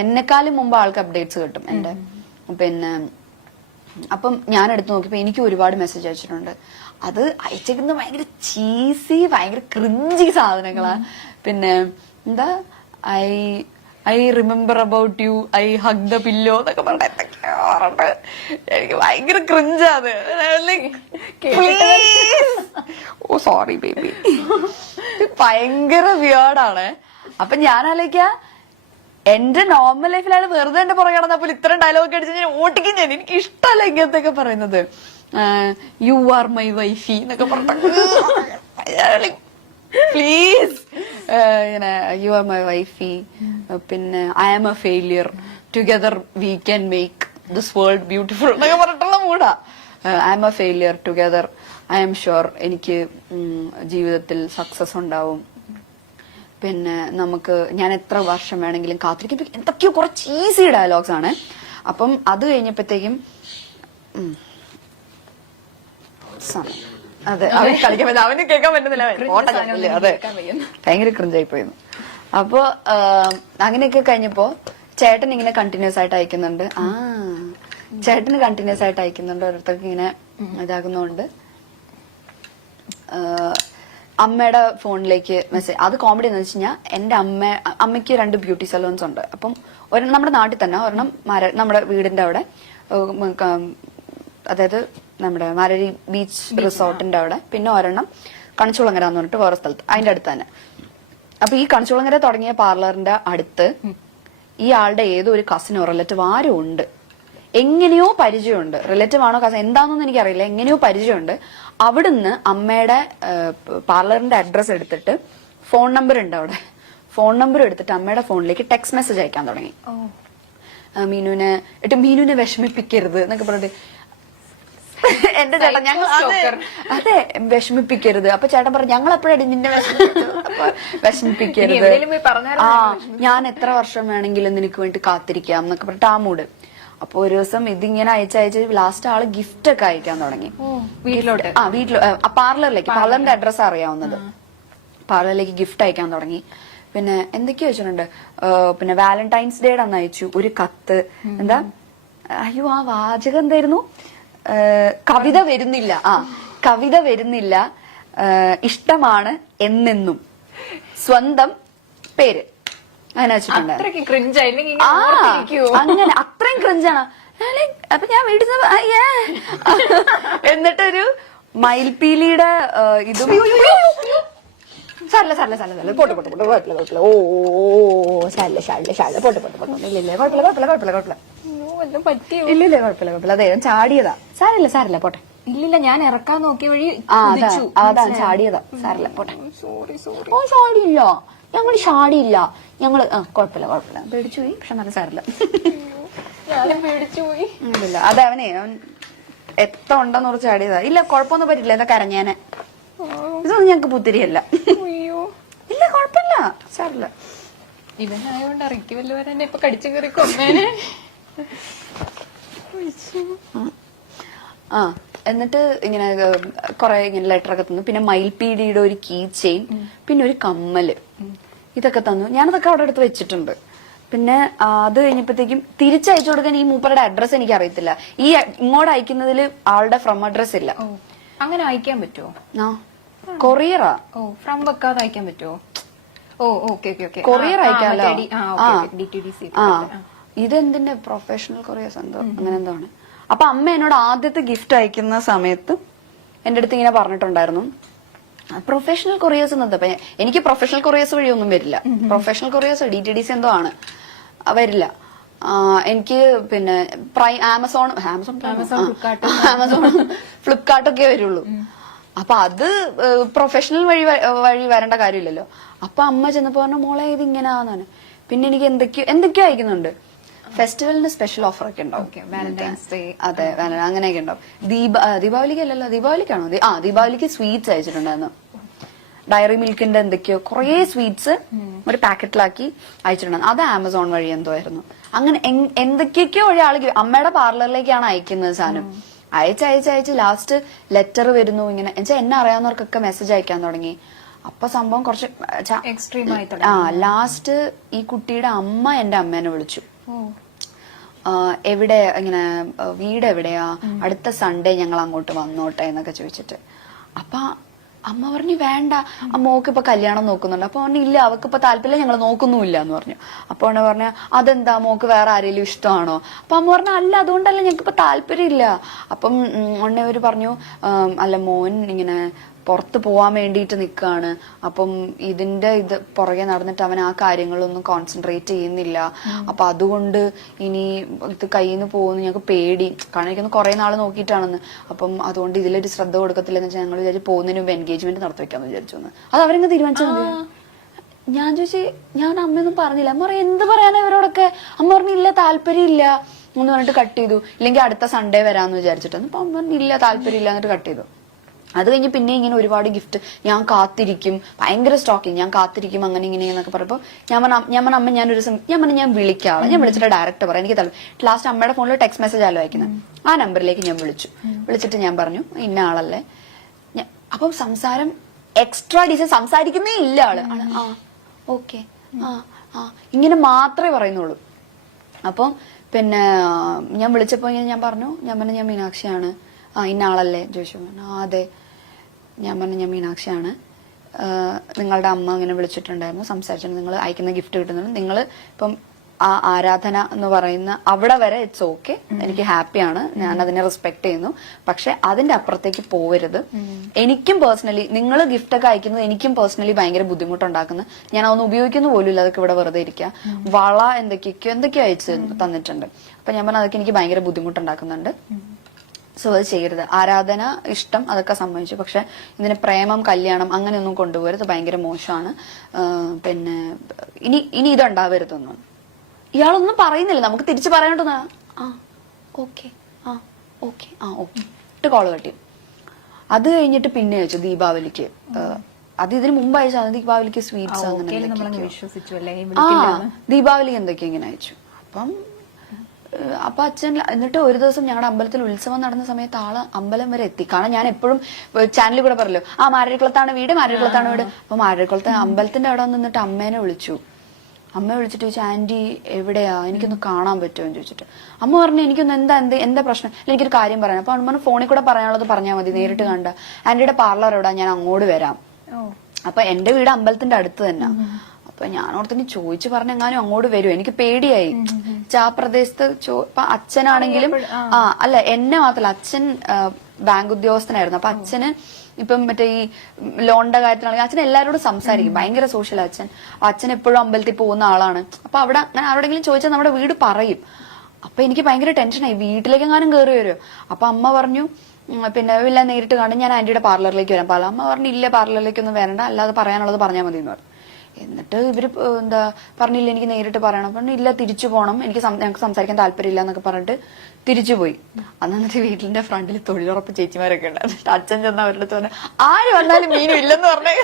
എന്നെക്കാളും മുമ്പ് ആൾക്ക് അപ്ഡേറ്റ്സ് കിട്ടും എന്റെ. പിന്നെ അപ്പം ഞാൻ എടുത്തു നോക്കിയപ്പോ എനിക്ക് ഒരുപാട് മെസ്സേജ് അയച്ചിട്ടുണ്ട്. അത് അയച്ചേക്കുന്നത് ഭയങ്കര ചീസി, ഭയങ്കര ക്രിഞ്ചി സാധനങ്ങളാ. പിന്നെ എന്താ I remember about you, I hug the pillow എന്നൊക്കെ പറഞ്ഞിട്ട് എനിക്ക് ഭയങ്കര ക്രിഞ്ചാത്. ഓ സോറി ബേബി, ഭയങ്കര വിയേർഡാണ്. അപ്പൊ ഞാൻ ആലോചിക്കാ, എന്റെ നോർമൽ ലൈഫിലാണ് വെറുതെ എന്റെ പുറകെ നടന്നപ്പോൾ ഇത്രയും ഡയലോഗ് അടിച്ച് ഞാൻ ഓട്ടിക്കും. എനിക്ക് ഇഷ്ടമല്ല ഇങ്ങനത്തെയൊക്കെ പറയുന്നത്. യു ആർ മൈ വൈഫി എന്നൊക്കെ പറഞ്ഞു, പ്ലീസ്. ഇങ്ങനെ യു ആർ മൈ വൈഫി, പിന്നെ I am a failure, together we can make this world beautiful എന്നൊക്കെ പറഞ്ഞിട്ടുള്ള മൂടാ. I am a failure, together I am sure എനിക്ക് ജീവിതത്തിൽ സക്സസ് ഉണ്ടാവും. പിന്നെ നമുക്ക് ഞാൻ എത്ര വർഷം വേണമെങ്കിലും കാത്തിരിക്കും. എന്തൊക്കെയോ കുറച്ച് ഈസി ഡയലോഗ്സ് ആണ്. അപ്പം അത് കഴിഞ്ഞപ്പോഴത്തേക്കും അതെ അവന് കളിക്കാൻ പറ്റില്ല, അവന് കേൾക്കാൻ പറ്റുന്നില്ല. അതെ ഭയങ്കര ക്രിഞ്ചായി പോയിരുന്നു. അപ്പൊ അങ്ങനെയൊക്കെ കഴിഞ്ഞപ്പോ ചേട്ടൻ ഇങ്ങനെ കണ്ടിന്യൂസ് ആയിട്ട് അയക്കുന്നുണ്ട്. ചേട്ടന് കണ്ടിന്യൂസ് ആയിട്ട് അയക്കുന്നുണ്ട്. ഓരോരുത്തർക്ക് ഇങ്ങനെ ഇതാകുന്നോണ്ട് അമ്മയുടെ ഫോണിലേക്ക് മെസ്സേജ്. അത് കോമഡി എന്ന് വെച്ച് കഴിഞ്ഞാൽ എന്റെ അമ്മയ്ക്ക് 2 ബ്യൂട്ടി സലൂൺസ് ഉണ്ട്. അപ്പം ഒരെണ്ണം നമ്മുടെ നാട്ടിൽ തന്നെ, ഒരെണ്ണം നമ്മുടെ വീടിന്റെ അവിടെ, അതായത് നമ്മുടെ മാരരി ബീച്ച് റിസോർട്ടിന്റെ അവിടെ, പിന്നെ ഒരെണ്ണം കണിച്ചുളങ്ങര എന്ന് പറഞ്ഞിട്ട് വേറെ സ്ഥലത്ത്, അതിന്റെ അടുത്ത് തന്നെ. അപ്പൊ ഈ കണിച്ചുളങ്ങര തുടങ്ങിയ പാർലറിന്റെ അടുത്ത് ഈ ആളുടെ ഏതോ ഒരു കസിനോ റിലേറ്റീവ് ആരും ഉണ്ട്. എങ്ങനെയോ പരിചയമുണ്ട്. റിലേറ്റീവ് ആണോ കസിൻ എന്താണെന്നൊന്നും എനിക്കറിയില്ല. എങ്ങനെയോ പരിചയമുണ്ട്. അവിടുന്ന് അമ്മയുടെ പാർലറിന്റെ അഡ്രസ് എടുത്തിട്ട്, ഫോൺ നമ്പർ ഉണ്ട് അവിടെ, ഫോൺ നമ്പർ എടുത്തിട്ട് അമ്മയുടെ ഫോണിലേക്ക് ടെക്സ്റ്റ് മെസ്സേജ് അയക്കാൻ തുടങ്ങി. മീനുനെ വിഷമിപ്പിക്കരുത് എന്നൊക്കെ പറഞ്ഞിട്ട്. എന്റെ ചേട്ടൻ അതെ വിഷമിപ്പിക്കരുത്. അപ്പൊ ചേട്ടൻ പറഞ്ഞു, ഞങ്ങൾ എപ്പോഴാണ് നിന്നെ വിഷമിപ്പിക്കരുത്, ഞാൻ എത്ര വർഷം വേണമെങ്കിലും നിനക്ക് വേണ്ടി കാത്തിരിക്കാം എന്നൊക്കെ പറഞ്ഞിട്ട് ആ മൂഡ്. അപ്പൊ ഒരു ദിവസം ഇതിങ്ങനെ അയച്ചയച്ച് ലാസ്റ്റ് ആള് ഗിഫ്റ്റ് ഒക്കെ അയക്കാൻ തുടങ്ങി വീട്ടിലോട്ട്. പാർലറിന്റെ അഡ്രസ് അറിയാവുന്നത്. പാർലറിലേക്ക് ഗിഫ്റ്റ് അയക്കാൻ തുടങ്ങി. പിന്നെ എന്തൊക്കെയോ വെച്ചിട്ടുണ്ട്. പിന്നെ വാലന്റൈൻസ് ഡേയുടെ അന്ന് അയച്ചു ഒരു കത്ത്. എന്താ അയ്യോ ആ വാചകം എന്തായിരുന്നു? കവിത വരുന്നില്ല, കവിത വരുന്നില്ല, ഇഷ്ടമാണ് എന്നെന്നും, സ്വന്തം പേര്, അങ്ങനെ വെച്ചിട്ടുണ്ട്. അങ്ങനെ അത്രയും ക്രിഞ്ചാണ്. അപ്പൊ ഞാൻ വീട്ടിൽ എന്നിട്ടൊരു മയിൽപീലിയുടെ ഇതും സാരല്ല സാരല്ല സാരല്ല പോട്ടെ പോട്ടെ പോട്ടെ കുഴപ്പമില്ല കുഴപ്പമില്ല ഓ സാരല്ല സാരല്ല സാരല്ല പോട്ടെ പോട്ടെ പോട്ടെ ഇല്ലില്ല കുഴപ്പമില്ല കുഴപ്പമില്ല കുഴപ്പമില്ല കുഴപ്പമില്ല ഇല്ലില്ല കുഴപ്പമില്ല കുഴപ്പമില്ല അതെ ചാടിയതാ സാരല്ല സാരല്ല പോട്ടെ ഇല്ലില്ല ഞാൻ ഇറക്കാൻ നോക്കിയ വഴി അതാ ചാടിയതാ സാരല്ല പോട്ടെ ഓ ചാടിയില്ല ഞങ്ങൾ ചാടിയില്ല ഞങ്ങള് കുഴപ്പമില്ല കുഴപ്പമില്ല പേടിച്ചു പോയി പക്ഷെ നല്ല സാരല്ല പേടിച്ചുപോയി ഇല്ല അതെ അവനെ അവൻ എത്ര ഉണ്ടെന്ന് കുറച്ച് ചാടിയതാ ഇല്ല കുഴപ്പമൊന്നും പറ്റില്ല എന്താ കരഞ്ഞേനെ ഇതൊന്നും ഞങ്ങക്ക് പുത്തിരിയല്ല ഇല്ല കുഴപ്പമില്ല സാറില്ല ഇവനായോണ്ട് ഇറക്കി വല്ലവരെന്നെ ഇപ്പൊ കടിച്ചു കയറി കൊന്നേനെ എന്നിട്ട് ഇങ്ങനെ കൊറേ ഇങ്ങനെ ലെറ്റർ ഒക്കെ തന്നു പിന്നെ മയിൽപീടിയുടെ ഒരു കീ ചെയിൻ പിന്നെ ഒരു കമ്മല് ഇതൊക്കെ തന്നു ഞാനതൊക്കെ അവിടെ അടുത്ത് വെച്ചിട്ടുണ്ട് പിന്നെ അത് കഴിഞ്ഞപ്പോഴത്തേക്കും തിരിച്ചയച്ചു കൊടുക്കാൻ ഈ മൂപ്പറുടെ അഡ്രസ് എനിക്ക് അറിയത്തില്ല ഈ ഇങ്ങോട്ട് അയക്കുന്നതിൽ ആളുടെ ഫ്രം അഡ്രസ് ഇല്ല അങ്ങനെ അയക്കാൻ പറ്റുമോ കൊറിയറാ ഫ്രം വെക്കാതെ അയക്കാൻ പറ്റുമോ ഓ ഓക്കെ കൊറിയർ അയക്കാലോ ഇതെന്തിന്റെ പ്രൊഫഷണൽ കൊറിയേഴ്സ് എന്തോ അങ്ങനെ എന്തോ ആണ് അപ്പൊ അമ്മ എന്നോട് ആദ്യത്തെ ഗിഫ്റ്റ് അയക്കുന്ന സമയത്ത് എന്റെ അടുത്ത് ഇങ്ങനെ പറഞ്ഞിട്ടുണ്ടായിരുന്നു പ്രൊഫഷണൽ കൊറിയേഴ്സ് എന്നത് എനിക്ക് പ്രൊഫഷണൽ കൊറിയേഴ്സ് വഴിയൊന്നും വരില്ല പ്രൊഫഷണൽ കൊറിയേഴ്സ് DTDC എന്തോ ആണ് വരില്ല എനിക്ക് പിന്നെ ആമസോൺ ഫ്ലിപ്കാർട്ടൊക്കെ വരുള്ളൂ അപ്പൊ അത് പ്രൊഫഷണൽ വഴി വരേണ്ട കാര്യമില്ലല്ലോ അപ്പൊ അമ്മ ചെന്നപ്പോ പറഞ്ഞു മോളെ ഇത് ഇങ്ങനെയാന്നാണ് പിന്നെ എനിക്ക് എന്തൊക്കെയോ അയക്കുന്നുണ്ട് ഫെസ്റ്റിവലിന് സ്പെഷ്യൽ ഓഫർ ഒക്കെ ഉണ്ടാവും വാലന്റൈൻസ് ഡേ അതെ അങ്ങനെയൊക്കെ ഉണ്ടാവും ദീപാവലിക്ക് അല്ലല്ലോ ദീപാവലിക്കാണോ ദീപാവലിക്ക് സ്വീറ്റ്സ് അയച്ചിട്ടുണ്ടായിരുന്നു ഡയറി മിൽക്കിന്റെ എന്തൊക്കെയോ കുറെ സ്വീറ്റ്സ് ഒരു പാക്കറ്റിലാക്കി അയച്ചിട്ടുണ്ടായിരുന്നു അത് ആമസോൺ വഴി എന്തോ ആയിരുന്നു അങ്ങനെ എന്തൊക്കെയൊക്കെയോ വഴി ആള് അമ്മയുടെ പാർലറിലേക്കാണ് അയക്കുന്നത് സാധനം അയച്ച് ലാസ്റ്റ് ലെറ്റർ വരുന്നു ഇങ്ങനെ എന്നുവെച്ചാൽ എന്നെ അറിയാവുന്നവർക്കൊക്കെ മെസ്സേജ് അയക്കാൻ തുടങ്ങി അപ്പൊ സംഭവം കുറച്ച് എക്സ്ട്രീം ആയി ലാസ്റ്റ് ഈ കുട്ടിയുടെ അമ്മ എന്റെ അമ്മേനെ വിളിച്ചു. ഓ എവിടെ ഇങ്ങനെ വീട് എവിടെയാ, അടുത്ത സൺഡേ ഞങ്ങൾ അങ്ങോട്ട് വന്നോട്ടെ എന്നൊക്കെ ചോദിച്ചിട്ട്. അപ്പൊ അമ്മ പറഞ്ഞു വേണ്ട, മോക്ക് ഇപ്പൊ കല്യാണം നോക്കുന്നുണ്ട്. അപ്പൊ പറഞ്ഞു ഇല്ല, അവക്ക് ഇപ്പൊ താല്പര്യം, ഞങ്ങൾ നോക്കുന്നുമില്ല എന്ന് പറഞ്ഞു. അപ്പൊ അവനെ പറഞ്ഞ അതെന്താ, മോക്ക് വേറെ ആരെങ്കിലും ഇഷ്ടമാണോ? അപ്പൊ അമ്മ പറഞ്ഞു അല്ല, അതുകൊണ്ടല്ല, ഞങ്ങൾക്ക് ഇപ്പൊ താല്പര്യം ഇല്ല. അപ്പം അവര് പറഞ്ഞു അല്ല, മോൻ ഇങ്ങനെ പുറത്ത് പോവാൻ വേണ്ടിയിട്ട് നിൽക്കുകയാണ്. അപ്പം ഇത് പുറകെ നടന്നിട്ട് അവൻ ആ കാര്യങ്ങളൊന്നും കോൺസെൻട്രേറ്റ് ചെയ്യുന്നില്ല. അപ്പൊ അതുകൊണ്ട് ഇനി ഇത് കയ്യിൽ നിന്ന് പോകുന്നു ഞങ്ങൾക്ക് പേടി. കാരണം എനിക്കൊന്ന് കുറെ നാൾ നോക്കിയിട്ടാണെന്ന്. അപ്പം അതുകൊണ്ട് ഇതിലൊരു ശ്രദ്ധ കൊടുക്കത്തില്ലെന്ന് വെച്ചാൽ ഞങ്ങൾ വിചാരിച്ചു പോകുന്നതിന് മുമ്പ് എൻഗേജ്മെന്റ് നടത്തി വെക്കാന്ന് വിചാരിച്ചു. അത് അവരെങ്ങ് തീരുമാനിച്ചത്. ഞാൻ ചോദിച്ചു, ഞാൻ അമ്മയൊന്നും പറഞ്ഞില്ല. അമ്മ പറയാം എന്ത് പറയാനാ ഇവരോടൊക്കെ? അമ്മ പറഞ്ഞു ഇല്ല, താല്പര്യം ഇല്ല എന്ന് പറഞ്ഞിട്ട് കട്ട് ചെയ്തു. ഇല്ലെങ്കിൽ അടുത്ത സൺഡേ വരാന്ന് വിചാരിച്ചിട്ടാണ്. അപ്പൊ അമ്മ പറഞ്ഞു ഇല്ല, താല്പര്യം ഇല്ല എന്നിട്ട് കട്ട് ചെയ്തു. അത് കഴിഞ്ഞ് പിന്നെ ഇങ്ങനെ ഒരുപാട് ഗിഫ്റ്റ്, ഞാൻ കാത്തിരിക്കും, ഭയങ്കര സ്റ്റോക്കിങ്, ഞാൻ കാത്തിരിക്കും, അങ്ങനെ ഇങ്ങനെ എന്നൊക്കെ പറഞ്ഞപ്പോ ഞാൻ പറഞ്ഞ അമ്മ ഞാൻ വിളിക്കാം. ഞാൻ വിളിച്ചിട്ട് ഡയറക്റ്റ് പറയാം എനിക്ക് ലാസ്റ്റ് അമ്മയുടെ ഫോണിൽ ടെക്സ്റ്റ് മെസ്സേജ് ആലോ അയക്കുന്നത്. ആ നമ്പറിലേക്ക് ഞാൻ വിളിച്ചിട്ട് ഞാൻ പറഞ്ഞു ഇന്ന ആളല്ലേ. അപ്പം സംസാരം എക്സ്ട്രാ ഡീസൽ, സംസാരിക്കുന്നേ ഇല്ല ആള്. ആ ഓക്കെ ഇങ്ങനെ മാത്രമേ പറയുന്നുള്ളൂ. അപ്പം പിന്നെ ഞാൻ വിളിച്ചപ്പോ ഞാൻ പറഞ്ഞു ഞാൻ മീനാക്ഷിയാണ്. ഇന്ന ആളല്ലേ ചോദിച്ചു. അതെ. ഞാൻ പറഞ്ഞു ഞാൻ മീനാക്ഷിയാണ്, നിങ്ങളുടെ അമ്മ ഇങ്ങനെ വിളിച്ചിട്ടുണ്ടായിരുന്നു, സംസാരിച്ചിട്ടുണ്ട്, നിങ്ങൾ അയക്കുന്ന ഗിഫ്റ്റ് കിട്ടുന്നുണ്ട്, നിങ്ങൾ ഇപ്പം ആ ആരാധന എന്ന് പറയുന്ന അവിടെ വരെ ഇറ്റ്സ് ഓക്കെ, എനിക്ക് ഹാപ്പിയാണ്, ഞാൻ അതിനെ റെസ്പെക്ട് ചെയ്യുന്നു. പക്ഷെ അതിന്റെ അപ്പുറത്തേക്ക് പോവരുത്. എനിക്കും പേഴ്സണലി നിങ്ങൾ ഗിഫ്റ്റ് ഒക്കെ അയക്കുന്നത് എനിക്കും പേഴ്സണലി ഭയങ്കര ബുദ്ധിമുട്ടുണ്ടാക്കുന്നു. ഞാൻ അതൊന്നും ഉപയോഗിക്കുന്ന പോലും ഇല്ല, അതൊക്കെ ഇവിടെ വെറുതെ ഇരിക്കുക. വള എന്തൊക്കെയോ അയച്ചു തന്നിട്ടുണ്ട്. അപ്പൊ ഞാൻ പറഞ്ഞു അതൊക്കെ എനിക്ക് ഭയങ്കര ബുദ്ധിമുട്ടുണ്ടാക്കുന്നുണ്ട്. സോ അത് ചെയ്യരുത്. ആരാധന, ഇഷ്ടം അതൊക്കെ സമ്മതിച്ചു. പക്ഷെ ഇതിന് പ്രേമം, കല്യാണം അങ്ങനെയൊന്നും കൊണ്ടുപോകരുത്, ഭയങ്കര മോശമാണ്. പിന്നെ ഇനി ഇതുണ്ടാവരുതൊന്നും. ഇയാളൊന്നും പറയുന്നില്ല, നമുക്ക് തിരിച്ചു പറയാനുണ്ടെന്നാ. ഓക്കെ ഓക്കെ ഇട്ട് കോള് കട്ടി. അത് കഴിഞ്ഞിട്ട് പിന്നെ അയച്ചു ദീപാവലിക്ക്. അത് ഇതിന് മുമ്പ് അയച്ചു, ദീപാവലിക്ക് സ്വീറ്റ്സ് ദീപാവലി എന്തൊക്കെയോ ഇങ്ങനെ അയച്ചു. അപ്പൊ അച്ഛൻ എന്നിട്ട് ഒരു ദിവസം ഞങ്ങളുടെ അമ്പലത്തിൽ ഉത്സവം നടന്ന സമയത്ത് ആള് അമ്പലം വരെ എത്തി. കാരണം ഞാൻ എപ്പോഴും ചാനലിൽ കൂടെ പറയല്ലോ മാരേക്കുളത്താണ് വീട്. അപ്പൊ മാരേക്കുളത്ത് അമ്പലത്തിന്റെ അവിടെ നിന്നിട്ട് അമ്മേനെ വിളിച്ചു. അമ്മ വിളിച്ചിട്ട് ചോദിച്ചു ആന്റി എവിടെയാ, എനിക്കൊന്ന് കാണാൻ പറ്റുമോ എന്ന് ചോദിച്ചിട്ട്. അമ്മ പറഞ്ഞു എനിക്കൊന്ന് എന്താ പ്രശ്നം, എനിക്കൊരു കാര്യം പറയാം. അപ്പൊ അമ്മ ഫോണിൽ കൂടെ പറയാനുള്ളത് പറഞ്ഞാൽ മതി, നേരിട്ട് കണ്ട. ആന്റിയുടെ പാർലർ എവിടാ, ഞാൻ അങ്ങോട്ട് വരാം. അപ്പൊ എന്റെ വീട് അമ്പലത്തിന്റെ അടുത്ത് തന്നെ. അപ്പൊ ഞാൻ ഓർത്തിന് ചോദിച്ചു പറഞ്ഞെങ്ങാനും അങ്ങോട്ട് വരുമോ, എനിക്ക് പേടിയായി. ആ പ്രദേശത്ത് ഇപ്പൊ അച്ഛനാണെങ്കിലും അല്ല എന്നെ മാത്രല്ല, അച്ഛൻ ബാങ്ക് ഉദ്യോഗസ്ഥനായിരുന്നു. അപ്പൊ അച്ഛന് ഇപ്പം മറ്റേ ഈ ലോണിന്റെ കാര്യത്തിലാണെങ്കിൽ അച്ഛൻ എല്ലാവരോടും സംസാരിക്കും, ഭയങ്കര സോഷ്യൽ അച്ഛൻ. അച്ഛൻ എപ്പോഴും അമ്പലത്തിൽ പോകുന്ന ആളാണ്. അപ്പൊ അവിടെ ഞാൻ ആരോടെങ്കിലും ചോദിച്ചാൽ നമ്മുടെ വീട് പറയും. അപ്പൊ എനിക്ക് ഭയങ്കര ടെൻഷനായി, വീട്ടിലേക്കെങ്ങാനും കയറി വരുമോ. അപ്പൊ അമ്മ പറഞ്ഞു പിന്നെ ഇല്ല, നേരിട്ട് കാണും, ഞാൻ ആന്റിയുടെ പാർലറിലേക്ക് വരാം. അമ്മ പറഞ്ഞു ഇല്ല, പാർലറിലേക്കൊന്നും വരണ്ട, അല്ലാതെ പറയാനുള്ളത് പറഞ്ഞാൽ മതി എന്ന് പറഞ്ഞു. എന്നിട്ട് ഇവര് പറഞ്ഞില്ല എനിക്ക് നേരിട്ട് പറയണം. പറഞ്ഞു ഇല്ല, തിരിച്ചു പോകണം, ഞങ്ങൾക്ക് സംസാരിക്കാൻ താല്പര്യമില്ല എന്നൊക്കെ പറഞ്ഞിട്ട് തിരിച്ചുപോയി. അന്നിട്ട് വീട്ടിന്റെ ഫ്രണ്ടിൽ തൊഴിലുറപ്പ് ചേച്ചിമാരൊക്കെ ഉണ്ടായിരുന്നു. അച്ഛൻ ചെന്ന് അവരുടെ അടുത്ത് പറഞ്ഞു ആര് വന്നാലും മീനും ഇല്ലെന്ന് പറഞ്ഞു.